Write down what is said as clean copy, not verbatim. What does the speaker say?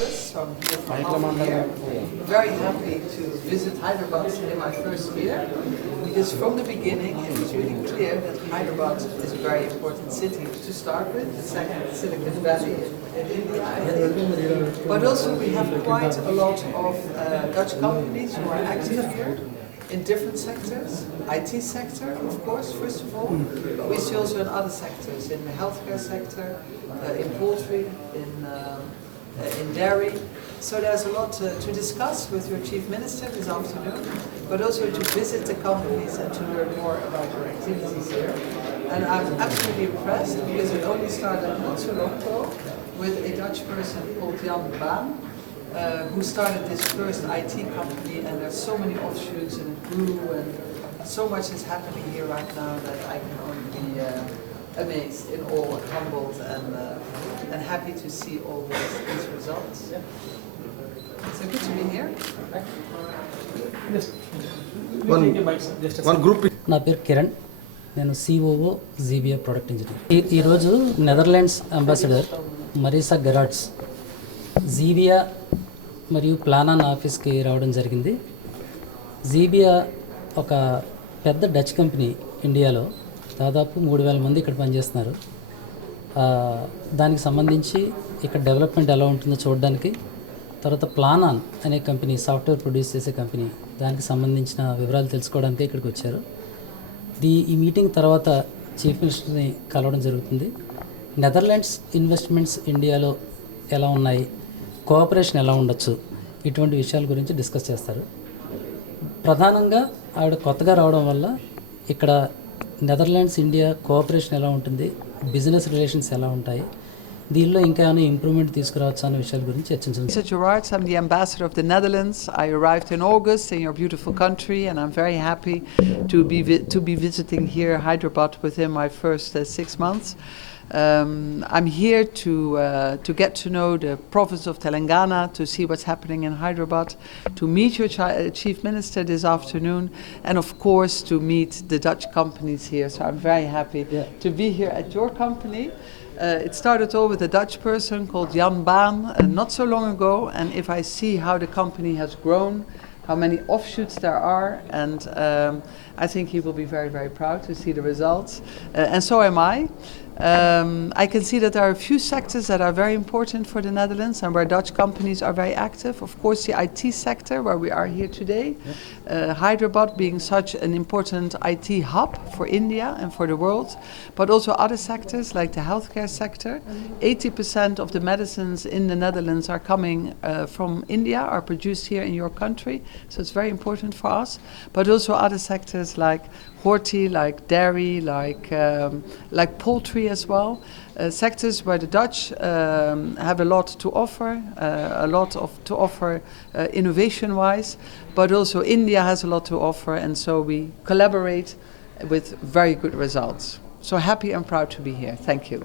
So I'm here for half a year. Very happy to visit Hyderabad in my first year because from the beginning it was really clear that Hyderabad is a very important city to start with, the second Silicon Valley in India, I think. But also we have quite a lot of Dutch companies who are active here in different sectors. IT sector, of course, first of all, but we see also in other sectors, in the healthcare sector, in poultry, in dairy. So there's a lot to discuss with your Chief Minister this afternoon, but also to visit the companies and to learn more about your activities here. And I'm absolutely impressed because it only started not so long ago with a Dutch person called Jan Baan, who started this first IT company, and there's so many offshoots and it grew, and so much is happening here right now that I can only be amazed, in awe, humbled, and happy to see all these results. So good to be here. One group. నా పేరు కిరణ్, నేను COO GBA product engineer. ఈరోజు Netherlands ambassador మరీసా గెరాట్స్ జీబియా మరియు ప్లానాన్ ఆఫీస్కి రావడం జరిగింది. జీబియా ఒక పెద్ద డచ్ కంపెనీ, ఇండియాలో దాదాపు 3,000 మంది ఇక్కడ పనిచేస్తున్నారు. దానికి సంబంధించి ఇక్కడ డెవలప్మెంట్ ఎలా ఉంటుందో చూడడానికి, తర్వాత ప్లానాన్ అనే కంపెనీ సాఫ్ట్వేర్ ప్రొడ్యూస్ చేసే కంపెనీ, దానికి సంబంధించిన వివరాలు తెలుసుకోవడానికి ఇక్కడికి వచ్చారు. ఈ మీటింగ్ తర్వాత చీఫ్ మినిస్టర్ని కలవడం జరుగుతుంది. నెదర్లాండ్స్ ఇన్వెస్ట్మెంట్స్ ఇండియాలో ఎలా ఉన్నాయి, కోఆపరేషన్ ఎలా ఉండొచ్చు, ఇటువంటి విషయాల గురించి డిస్కస్ చేస్తారు. ప్రధానంగా ఆవిడ కొత్తగా రావడం వల్ల ఇక్కడ నెదర్లాండ్స్ ఇండియా కోఆపరేషన్ ఎలా ఉంటుంది, బిజినెస్ రిలేషన్స్ ఎలా ఉంటాయి, దీనిలో ఇంకా ఏమైనా ఇంప్రూవ్మెంట్ తీసుకురావచ్చు అనే విషయాల గురించి చర్చించాలి. Mr. Gerards, I'm the ambassador of the Netherlands. I arrived in August in your beautiful country, and I'm very happy to be visiting here Hyderabad within my first 6 months. I'm here to get to know the province of Telangana, to see what's happening in Hyderabad, to meet your Chief Minister this afternoon, and of course to meet the Dutch companies here. So I'm very happy to be here at your company. It started all with a Dutch person called Jan Baan not so long ago, and if I see how the company has grown, how many offshoots there are, and I think he will be very, very proud to see the results, and so am I. I can see that there are a few sectors that are very important for the Netherlands and where Dutch companies are very active. Of course, the IT sector, where we are here today. Hyderabad being such an important IT hub for India and for the world, but also other sectors like the healthcare sector. 80% of the medicines in the Netherlands are coming from India, are produced here in your country, so it's very important for us. But also other sectors like horti, like dairy, like poultry as well. Sectors where the Dutch have a lot to offer, innovation-wise, but also India has a lot to offer, and so we collaborate with very good results. So happy and proud to be here. Thank you.